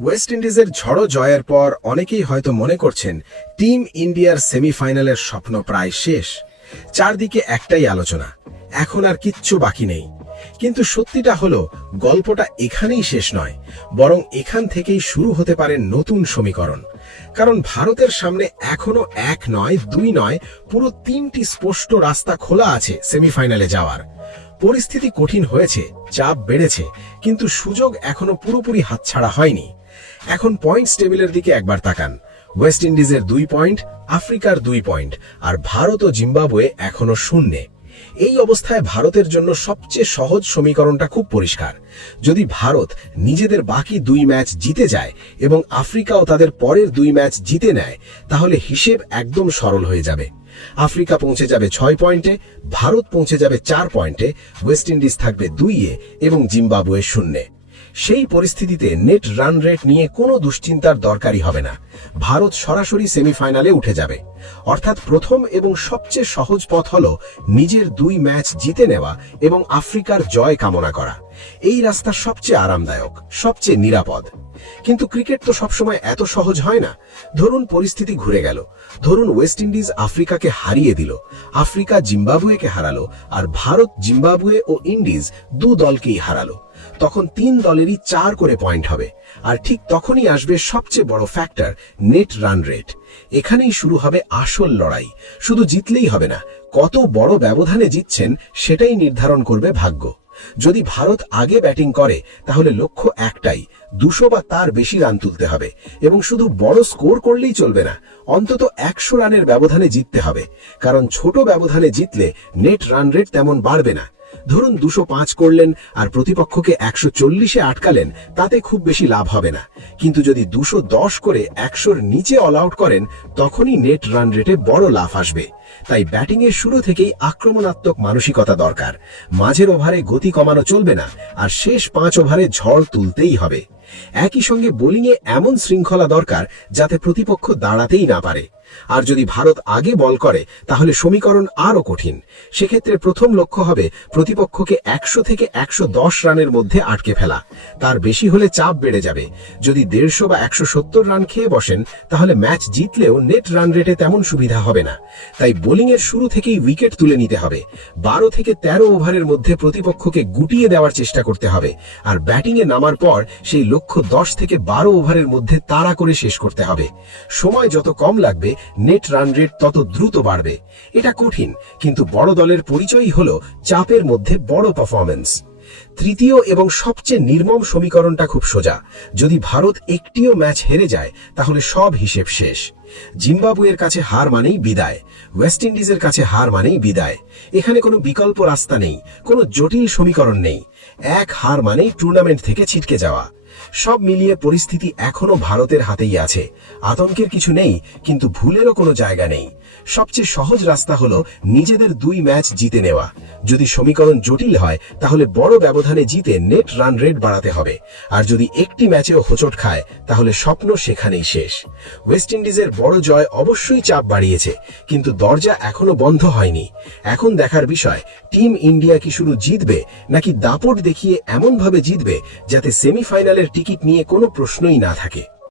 West ইন্ডিজের ঝড়ো জয়ের পর অনেকেই হয়তো মনে করছেন টিম ইন্ডিয়ার সেমিফাইনালের স্বপ্ন প্রায় শেষ। চারদিকে একটাই আলোচনা, এখন আর কিচ্ছু বাকি নেই। কিন্তু সত্যিটা হলো গল্পটা এখানেই শেষ নয়, বরং এখান থেকেই শুরু হতে পারে নতুন সমীকরণ। কারণ ভারতের সামনে এখনো এক নয়, দুই নয়, পুরো তিনটি স্পষ্ট রাস্তা খোলা আছে সেমিফাইনালে যাওয়ার। পরিস্থিতি কঠিন হয়েছে, চাপ বেড়েছে, কিন্তু সুযোগ এখনো পুরোপুরি হাতছাড়া হয়নি। এখন পয়েন্টস টেবিলের দিকে একবার তাকান। ওয়েস্ট ইন্ডিজের 2 পয়েন্ট, আফ্রিকার 2 পয়েন্ট, আর ভারত ও জিম্বাবুয়ে এখনো শূন্যে। এই অবস্থায় ভারতের জন্য সবচেয়ে সহজ সমীকরণটা খুব পরিষ্কার। যদি ভারত নিজেদের বাকি 2 ম্যাচ জিতে যায় এবং আফ্রিকাও তাদের পরের 2 ম্যাচ জিতে নেয়, তাহলে হিসেব একদম সরল হয়ে যাবে। আফ্রিকা পৌঁছে যাবে 6 পয়েন্টে, ভারত পৌঁছে যাবে 4 পয়েন্টে, ওয়েস্ট ইন্ডিজ থাকবে 2-এ এবং জিম্বাবুয়ে শূন্যে। সেই পরিস্থিতিতে নেট রান রেট নিয়ে কোনো দুশ্চিন্তার দরকারই হবে না। ভারত সরাসরি সেমিফাইনালে উঠে যাবে। অর্থাৎ প্রথম এবং সবচেয়ে সহজ পথ হল নিজের 2 ম্যাচ জিতে নেওয়া এবং আফ্রিকার জয় কামনা করা। এই রাস্তা সবচেয়ে আরামদায়ক, সবচেয়ে নিরাপদ। কিন্তু ক্রিকেট তো সবসময় এত সহজ হয় না। ধরুন পরিস্থিতি ঘুরে গেল, ধরুন ওয়েস্ট ইন্ডিজ আফ্রিকাকে হারিয়ে দিল, আফ্রিকা জিম্বাবুয়েকে হারালো, আর ভারত জিম্বাবুয়ে ও ইন্ডিজ 2 দলকেই হারালো। তখন 3 দলেরই 4 করে পয়েন্ট হবে। আর ঠিক তখনই আসবে সবচেয়ে বড় ফ্যাক্টর, নেট রান রেট। এখানেই শুরু হবে আসল লড়াই। শুধু জিতলেই হবে না, কত বড় ব্যবধানে জিতছেন সেটাই নির্ধারণ করবে ভাগ্য। যদি ভারত আগে ব্যাটিং করে, তাহলে লক্ষ্য একটাই, 200 বা তার বেশি রান তুলতে হবে। এবং শুধু বড় স্কোর করলেই চলবে না, অন্তত 100 রানের ব্যবধানে জিততে হবে। কারণ ছোট ব্যবধানে জিতলে নেট রান রেট তেমন বাড়বে না। ধরুন 205 করলেন আর প্রতিপক্ষকে 140-এ আটকালেন, তাতে খুব বেশি লাভ হবে না। কিন্তু যদি 210 করে 100-র নিচে অল আউট করেন, তখনই নেট রান রেটে বড় লাভ আসবে। তাই ব্যাটিংয়ের শুরু থেকেই আক্রমণাত্মক মানসিকতা দরকার। মাঝের ওভারে গতি কমানো চলবে না, আর শেষ 5 ওভারে ঝড় তুলতেই হবে। একই সঙ্গে বোলিংয়ে এমন শৃঙ্খলা দরকার যাতে প্রতিপক্ষ দাঁড়াতেই না পারে। আর যদি ভারত আগে বল করে, তাহলে সমীকরণ আরও কঠিন। সেক্ষেত্রে প্রথম লক্ষ্য হবে প্রতিপক্ষকে 100 থেকে 110 রানের মধ্যে আটকে ফেলা। তার বেশি হলে চাপ বেড়ে যাবে। যদি 150 বা 170 রান খেয়ে বসেন, তাহলে ম্যাচ জিতলেও নেট রান রেটে তেমন সুবিধা হবে না। তাই বোলিংয়ের শুরু থেকেই উইকেট তুলে নিতে হবে। 12 থেকে 13 ওভারের মধ্যে প্রতিপক্ষকে গুটিয়ে দেওয়ার চেষ্টা করতে হবে। আর ব্যাটিংয়ে নামার পর সেই লক্ষ্য 10 থেকে 12 ওভারের মধ্যে তাড়া করে শেষ করতে হবে। সময় যত কম লাগবে, নেট রান রেট তত দ্রুত বাড়বে। এটা কঠিন, কিন্তু বড় দলের পরিচয়ই হলো চাপের মধ্যে বড় পারফরম্যান্স। তৃতীয় এবং সবচেয়ে নির্মম সমীকরণটা খুব সোজা। যদি ভারত একটিও ম্যাচ হেরে যায়, তাহলে সব হিসেব শেষ। জিম্বাবুয়ের কাছে হার মানেই বিদায়, ওয়েস্ট ইন্ডিজের কাছে হার মানেই বিদায়। এখানে কোনো বিকল্প রাস্তা নেই, কোনো জটিল সমীকরণ নেই। এক হার মানেই টুর্নামেন্ট থেকে ছিটকে যাওয়া। সব মিলিয়ে পরিস্থিতি এখনো ভারতের হাতেই আছে। আতঙ্কের কিছু নেই, কিন্তু ভুলেরও কোনো জায়গা নেই। সবচেয়ে সহজ রাস্তা হলো নিজেদের 2 ম্যাচ জিতে নেওয়া। যদি সমীকরণ জটিল হয়, তাহলে বড় ব্যবধানে জিতে নেট রান রেট বাড়াতে হবে। আর যদি একটি ম্যাচেও হোঁচট খায়, তাহলে স্বপ্ন সেখানেই শেষ। ওয়েস্ট ইন্ডিজের বড় জয় অবশ্যই চাপ বাড়িয়েছে, কিন্তু দরজা এখনো বন্ধ হয়নি। এখন দেখার বিষয়, টিম ইন্ডিয়া কি শুধু জিতবে, নাকি দাপট দেখিয়ে এমনভাবে জিতবে যাতে সেমিফাইনালের টিকিট নিয়ে কোনো প্রশ্নই না থাকে।